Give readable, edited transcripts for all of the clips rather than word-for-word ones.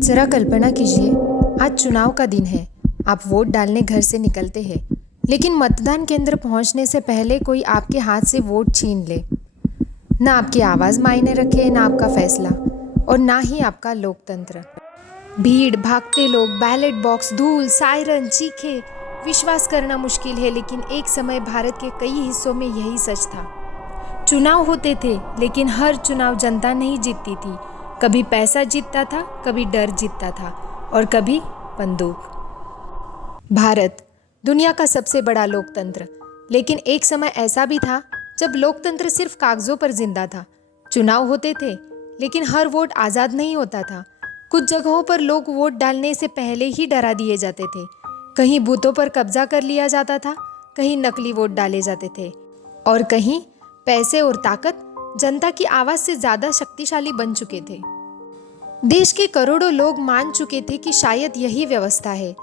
जरा कल्पना कीजिए, आज चुनाव का दिन है। आप वोट डालने घर से निकलते हैं, लेकिन मतदान केंद्र पहुंचने से पहले कोई आपके हाथ से वोट छीन ले। ना आपकी आवाज़ मायने रखे, ना आपका फैसला, और ना ही आपका लोकतंत्र। भीड़, भागते लोग, बैलेट बॉक्स, धूल, सायरन, चीखे। विश्वास करना मुश्किल है, लेकिन एक समय भारत के कई हिस्सों में यही सच था। चुनाव होते थे, लेकिन हर चुनाव जनता नहीं जीतती थी। कभी पैसा जीतता था, कभी डर जीतता था, और कभी बंदूक। भारत दुनिया का सबसे बड़ा लोकतंत्र, लेकिन एक समय ऐसा भी था जब लोकतंत्र सिर्फ कागजों पर जिंदा था। चुनाव होते थे, लेकिन हर वोट आज़ाद नहीं होता था। कुछ जगहों पर लोग वोट डालने से पहले ही डरा दिए जाते थे। कहीं बूथों पर कब्जा कर लिया जाता था, कहीं नकली वोट डाले जाते थे, और कहीं पैसे और ताकत जनता की आवाज से ज्यादा शक्तिशाली बन चुके थे। देश के करोड़ों लोग मान चुके थे कि शायद यही व्यवस्था है,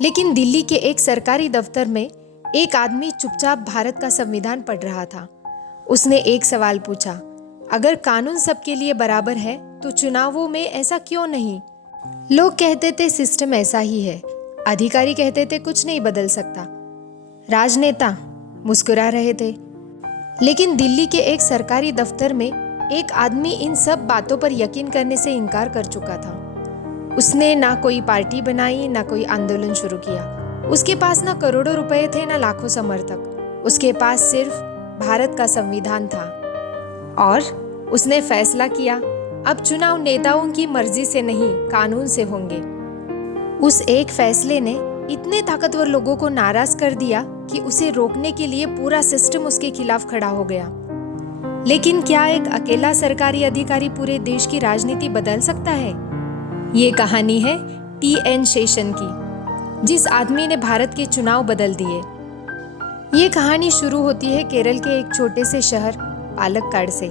लेकिन दिल्ली के एक सरकारी दफ्तर में एक आदमी चुपचाप भारत का संविधान पढ़ रहा था। उसने एक सवाल पूछा, अगर कानून सबके लिए बराबर है तो चुनावों में ऐसा क्यों नहीं? लोग कहते थे सिस्टम ऐसा ही है, अधिकारी कहते थे कुछ नहीं बदल सकता, राजनेता मुस्कुरा रहे थे। लेकिन दिल्ली के एक सरकारी दफ्तर में एक आदमी इन सब बातों पर यकीन करने से इनकार कर चुका था। उसने ना कोई पार्टी बनाई, ना कोई आंदोलन शुरू किया। उसके पास ना करोड़ों रुपए थे, ना लाखों समर्थक। उसके पास सिर्फ भारत का संविधान था, और उसने फैसला किया, अब चुनाव नेताओं की मर्जी से नहीं, कानून से होंगे। उस एक फैसले ने इतने ताकतवर लोगों को नाराज कर दिया कि उसे रोकने के लिए पूरा सिस्टम उसके खिलाफ खड़ा हो गया। लेकिन क्या एक अकेला सरकारी अधिकारी पूरे देश की राजनीति बदल सकता है? ये कहानी है टी.एन. शेषन की, जिस आदमी ने भारत के चुनाव बदल दिए। ये कहानी शुरू होती है केरल के एक छोटे से शहर पालक्काड से।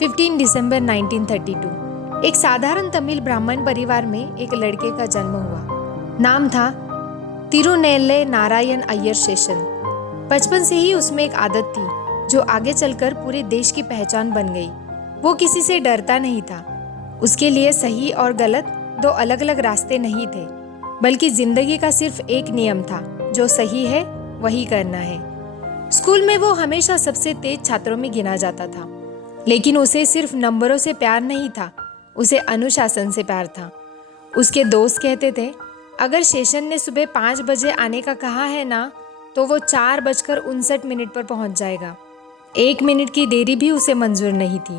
15 दिसंबर 1932 एक साधारण तमिल ब्राह्मण परिवार में एक लड़के का जन्म हुआ। नाम था तिरुनेल्ले नारायण अय्यर शेषन। बचपन से ही उसमें एक आदत थी जो आगे चलकर पूरे देश की पहचान बन गई। वो किसी से डरता नहीं था। उसके लिए सही और गलत दो अलग अलग रास्ते नहीं थे, बल्कि जिंदगी का सिर्फ एक नियम था, जो सही है वही करना है। स्कूल में वो हमेशा सबसे तेज छात्रों में गिना जाता था, लेकिन उसे सिर्फ नंबरों से प्यार नहीं था, उसे अनुशासन से प्यार था। उसके दोस्त कहते थे, अगर शेषन ने सुबह 5 बजे आने का कहा है ना, तो वो 4:59 पर पहुंच जाएगा। 1 मिनट की देरी भी उसे मंजूर नहीं थी।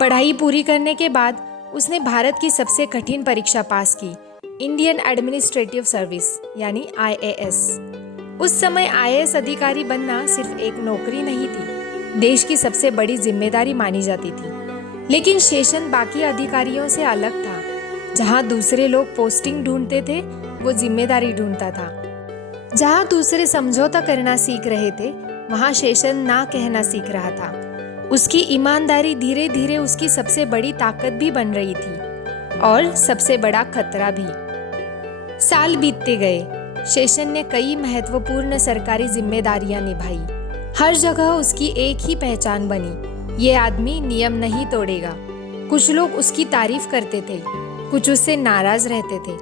पढ़ाई पूरी करने के बाद उसने भारत की सबसे कठिन परीक्षा पास की, इंडियन एडमिनिस्ट्रेटिव सर्विस यानी IAS। उस समय IAS अधिकारी बनना सिर्फ एक नौकरी नहीं थी, देश की सबसे बड़ी जिम्मेदारी मानी जाती थी। लेकिन शेषन बाकी अधिकारियों से अलग था। जहां दूसरे लोग पोस्टिंग ढूंढते थे, वो जिम्मेदारी ढूंढता था। जहां दूसरे समझौता करना सीख रहे थे, वहां शेषन ना कहना सीख रहा था। उसकी ईमानदारी धीरे धीरे उसकी सबसे बड़ी ताकत भी बन रही थी, और सबसे बड़ा खतरा भी। साल बीतते गए। शेषन ने कई महत्वपूर्ण सरकारी जिम्मेदारियां निभाई। हर जगह उसकी एक ही पहचान बनी, ये आदमी नियम नहीं तोड़ेगा। कुछ लोग उसकी तारीफ करते थे, कुछ उससे नाराज रहते थे,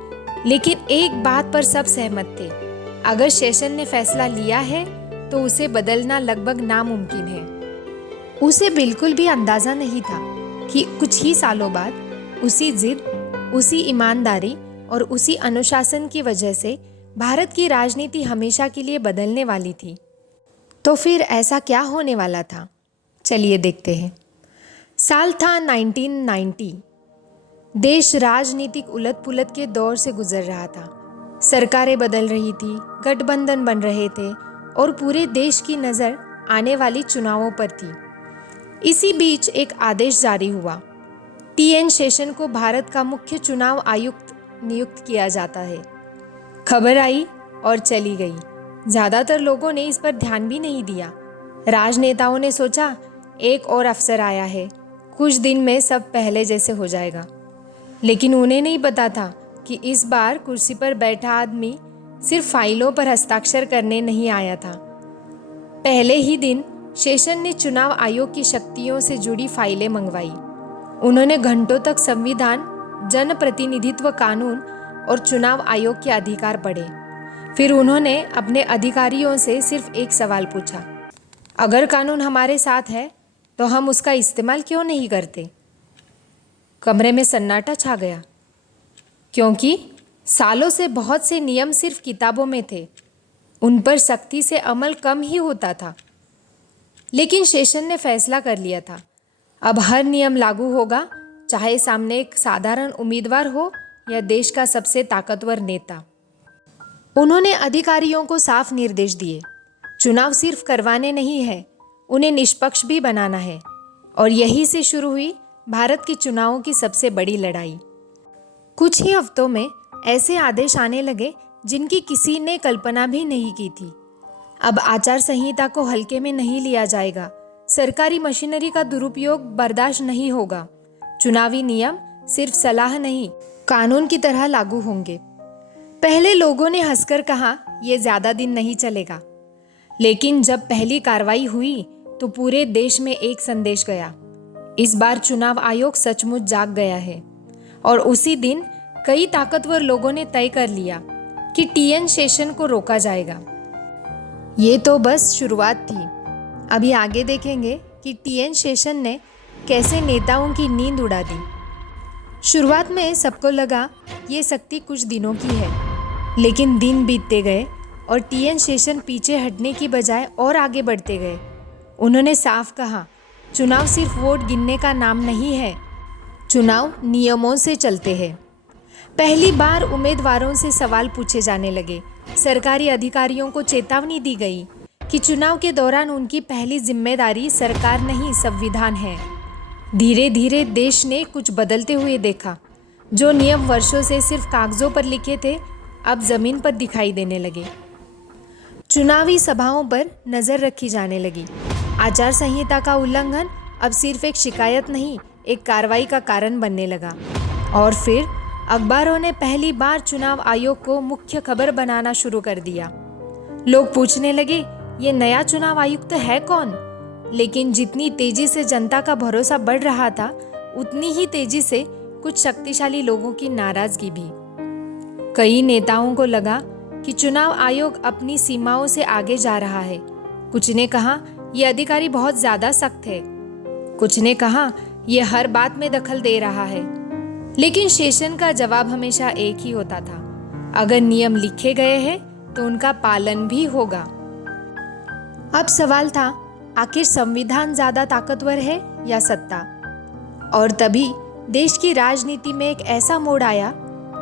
लेकिन एक बात पर सब सहमत थे, अगर शेषन ने फैसला लिया है तो उसे बदलना लगभग नामुमकिन है। उसे बिल्कुल भी अंदाजा नहीं था कि कुछ ही सालों बाद उसी जिद, उसी ईमानदारी और उसी अनुशासन की वजह से भारत की राजनीति हमेशा के लिए बदलने वाली थी। तो फिर ऐसा क्या होने वाला था? चलिए देखते हैं। साल था 1990। देश राजनीतिक उलट-पुलट के दौर से गुजर रहा था। सरकारें बदल रही थी, गठबंधन बन रहे थे, और पूरे देश की नज़र आने वाली चुनावों पर थी। इसी बीच एक आदेश जारी हुआ, टी.एन. शेषन को भारत का मुख्य चुनाव आयुक्त नियुक्त किया जाता है। खबर आई और चली गई। ज़्यादातर लोगों ने इस पर ध्यान भी नहीं दिया। राजनेताओं ने सोचा, एक और अफसर आया है, कुछ दिन में सब पहले जैसे हो जाएगा। लेकिन उन्हें नहीं पता था कि इस बार कुर्सी पर बैठा आदमी सिर्फ फाइलों पर हस्ताक्षर करने नहीं आया था। पहले ही दिन शेषन ने चुनाव आयोग की शक्तियों से जुड़ी फाइलें मंगवाई। उन्होंने घंटों तक संविधान जनप्रतिनिधित्व कानून और चुनाव आयोग के अधिकार पढ़े। फिर उन्होंने अपने अधिकारियों से सिर्फ एक सवाल पूछा, अगर कानून हमारे साथ है तो हम उसका इस्तेमाल क्यों नहीं करते? कमरे में सन्नाटा छा गया, क्योंकि सालों से बहुत से नियम सिर्फ किताबों में थे, उन पर सख्ती से अमल कम ही होता था। लेकिन शेषन ने फैसला कर लिया था, अब हर नियम लागू होगा, चाहे सामने एक साधारण उम्मीदवार हो या देश का सबसे ताकतवर नेता। उन्होंने अधिकारियों को साफ निर्देश दिए, चुनाव सिर्फ करवाने नहीं है, उन्हें निष्पक्ष भी बनाना है। और यहीं से शुरू हुई भारत के चुनावों की सबसे बड़ी लड़ाई। कुछ ही हफ्तों में ऐसे आदेश आने लगे जिनकी किसी ने कल्पना भी नहीं की थी। अब आचार संहिता को हल्के में नहीं लिया जाएगा, सरकारी मशीनरी का दुरुपयोग बर्दाश्त नहीं होगा, चुनावी नियम सिर्फ सलाह नहीं, कानून की तरह लागू होंगे। पहले लोगों ने हंसकर कहा, यह ज्यादा दिन नहीं चलेगा। लेकिन जब पहली कार्रवाई हुई तो पूरे देश में एक संदेश गया, इस बार चुनाव आयोग सचमुच जाग गया है। और उसी दिन कई ताकतवर लोगों ने तय कर लिया कि टीएन शेषन को रोका जाएगा। ये तो बस शुरुआत थी। अभी आगे देखेंगे कि टीएन शेषन ने कैसे नेताओं की नींद उड़ा दी। शुरुआत में सबको लगा ये शक्ति कुछ दिनों की है, लेकिन दिन बीतते गए और टीएन शेषन पीछे हटने की बजाय और आगे बढ़ते गए। उन्होंने साफ कहा, चुनाव सिर्फ वोट गिनने का नाम नहीं है, चुनाव नियमों से चलते हैं। पहली बार उम्मीदवारों से सवाल पूछे जाने लगे, सरकारी अधिकारियों को चेतावनी दी गई कि चुनाव के दौरान उनकी पहली जिम्मेदारी सरकार नहीं संविधान है। धीरे धीरे देश ने कुछ बदलते हुए देखा, जो नियम वर्षों से सिर्फ कागजों पर लिखे थे अब जमीन पर दिखाई देने लगे। चुनावी सभाओं पर नजर रखी जाने लगी, आचार संहिता का उल्लंघन अब सिर्फ एक शिकायत नहीं, एक कार्रवाई का कारण बनने लगा। और फिर अखबारों ने पहली बार चुनाव आयोग को मुख्य खबर बनाना शुरू कर दिया। लोग पूछने लगे, ये नया चुनाव आयुक्त है कौन? लेकिन जितनी तेजी से जनता का भरोसा बढ़ रहा था, उतनी ही तेजी से कुछ शक्तिशाली लोगों की नाराजगी भी। कई नेताओं को लगा कि चुनाव आयोग अपनी सीमाओं से आगे जा रहा है। कुछ ने कहा, ये अधिकारी बहुत ज्यादा सख्त है। कुछ ने कहा, ये हर बात में दखल दे रहा है। लेकिन शेषन का जवाब हमेशा एक ही होता था, अगर नियम लिखे गए हैं तो उनका पालन भी होगा। अब सवाल था, आखिर संविधान ज्यादा ताकतवर है या सत्ता? और तभी देश की राजनीति में एक ऐसा मोड़ आया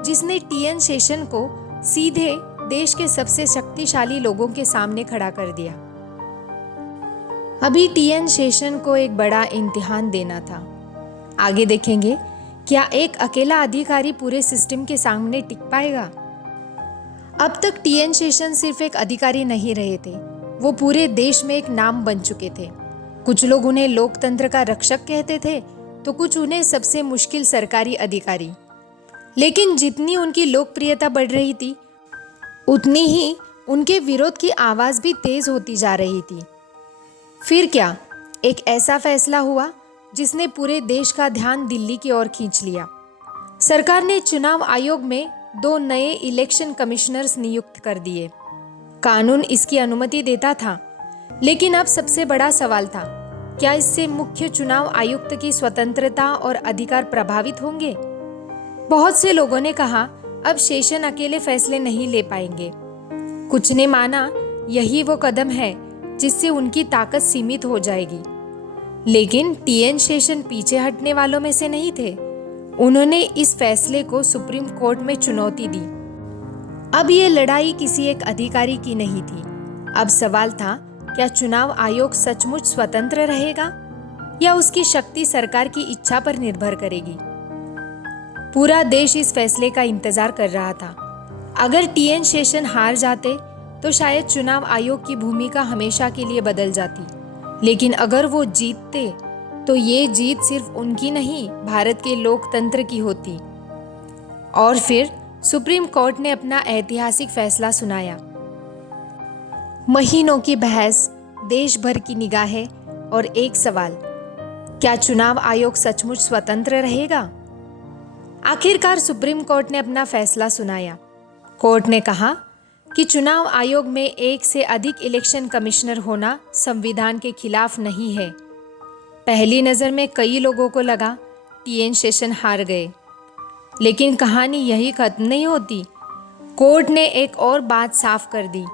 जिसने टीएन शेषन को सीधे देश के सबसे शक्तिशाली लोगों के सामने खड़ा कर दिया। अभी टीएन शेषन को एक बड़ा इम्तिहान देना था। आगे देखेंगे, क्या एक अकेला अधिकारी पूरे सिस्टम के सामने टिक पाएगा? अब तक टीएन शेषन सिर्फ एक अधिकारी नहीं रहे थे, वो पूरे देश में एक नाम बन चुके थे। कुछ लोग उन्हें लोकतंत्र का रक्षक कहते थे, तो कुछ उन्हें सबसे मुश्किल सरकारी अधिकारी। लेकिन जितनी उनकी लोकप्रियता बढ़ रही थी, उतनी ही उनके विरोध की आवाज भी तेज होती जा रही थी। फिर क्या, एक ऐसा फैसला हुआ जिसने पूरे देश का ध्यान दिल्ली की ओर खींच लिया। सरकार ने चुनाव आयोग में 2 नए इलेक्शन कमिश्नर्स नियुक्त कर दिए। कानून इसकी अनुमति देता था, लेकिन अब सबसे बड़ा सवाल था, क्या इससे मुख्य चुनाव आयुक्त की स्वतंत्रता और अधिकार प्रभावित होंगे? बहुत से लोगों ने कहा, अब शेषन अकेले फैसले नहीं ले पाएंगे। कुछ ने माना यही वो कदम है जिससे उनकी ताकत सीमित हो जाएगी। लेकिन टीएन शेषन पीछे हटने वालों में से नहीं थे। उन्होंने इस फैसले को सुप्रीम कोर्ट में चुनौती दी। अब ये लड़ाई किसी एक अधिकारी की नहीं थी। अब सवाल था, क्या चुनाव आयोग सचमुच स्वतंत्र रहेगा या उसकी शक्ति सरकार की इच्छा पर निर्भर करेगी? पूरा देश इस फैसले का इंतजार कर रहा था। अगर टीएन शेषन हार जाते तो शायद चुनाव आयोग की भूमिका हमेशा के लिए बदल जाती। लेकिन अगर वो जीतते तो ये जीत सिर्फ उनकी नहीं, भारत के लोकतंत्र की होती। और फिर सुप्रीम कोर्ट ने अपना ऐतिहासिक फैसला सुनाया। महीनों की बहस, देश भर की निगाहें और एक सवाल, क्या चुनाव आयोग सचमुच स्वतंत्र रहेगा? आखिरकार सुप्रीम कोर्ट ने अपना फैसला सुनाया। कोर्ट ने कहा कि चुनाव आयोग में एक से अधिक इलेक्शन कमिश्नर होना संविधान के खिलाफ नहीं है। पहली नज़र में कई लोगों को लगा टीएन शेषन हार गए, लेकिन कहानी यही खत्म नहीं होती। कोर्ट ने एक और बात साफ कर दी,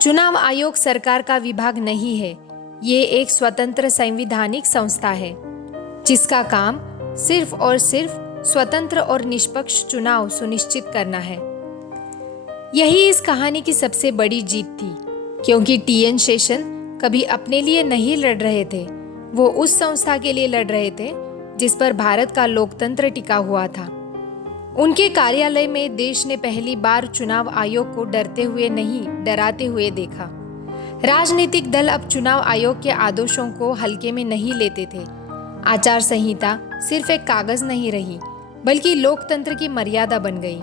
चुनाव आयोग सरकार का विभाग नहीं है, ये एक स्वतंत्र संवैधानिक संस्था है जिसका काम सिर्फ और सिर्फ स्वतंत्र और निष्पक्ष चुनाव सुनिश्चित करना है। यही इस कहानी की सबसे बड़ी जीत थी, क्योंकि टीएन शेषन कभी अपने लिए नहीं लड़ रहे थे, वो उस संस्था के लिए लड़ रहे थे जिस पर भारत का लोकतंत्र टिका हुआ था। उनके कार्यालय में देश ने पहली बार चुनाव आयोग को डरते हुए नहीं, डराते हुए देखा। राजनीतिक दल अब चुनाव आयोग के आदेशों को हल्के में नहीं लेते थे। आचार संहिता सिर्फ एक कागज नहीं रही, बल्कि लोकतंत्र की मर्यादा बन गई।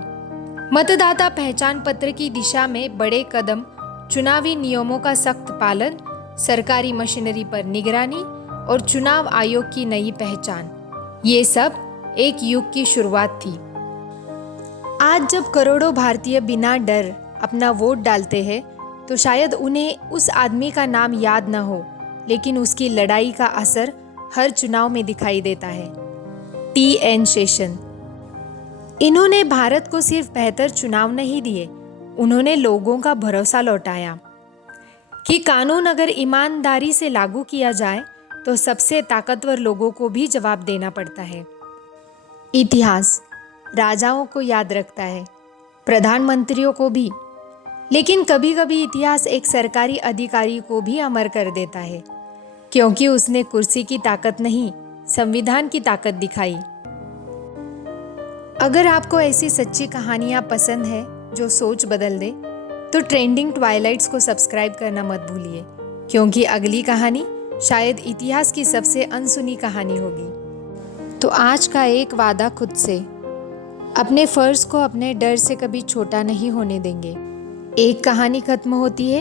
मतदाता पहचान पत्र की दिशा में बड़े कदम, चुनावी नियमों का सख्त पालन, सरकारी मशीनरी पर निगरानी और चुनाव आयोग की नई पहचान, ये सब एक युग की शुरुआत थी। आज जब करोड़ों भारतीय बिना डर अपना वोट डालते हैं, तो शायद उन्हें उस आदमी का नाम याद न हो, लेकिन उसकी लड़ाई का असर हर चुनाव में दिखाई देता है। टीएन शेषन। इन्होंने भारत को सिर्फ बेहतर चुनाव नहीं दिए, उन्होंने लोगों का भरोसा लौटाया कि कानून अगर ईमानदारी से लागू किया जाए तो सबसे ताकतवर लोगों को भी जवाब देना पड़ता है। इतिहास राजाओं को याद रखता है, प्रधानमंत्रियों को भी, लेकिन कभी कभी इतिहास एक सरकारी अधिकारी को भी अमर कर देता है, क्योंकि उसने कुर्सी की ताकत नहीं, संविधान की ताकत दिखाई। अगर आपको ऐसी सच्ची कहानियाँ पसंद है जो सोच बदल दे, तो ट्रेंडिंग ट्वाइलाइट्स को सब्सक्राइब करना मत भूलिए, क्योंकि अगली कहानी शायद इतिहास की सबसे अनसुनी कहानी होगी। तो आज का एक वादा खुद से, अपने फर्ज को अपने डर से कभी छोटा नहीं होने देंगे। एक कहानी खत्म होती है,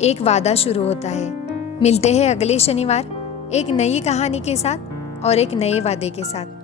एक वादा शुरू होता है। मिलते हैं अगले शनिवार एक नई कहानी के साथ और एक नए वादे के साथ।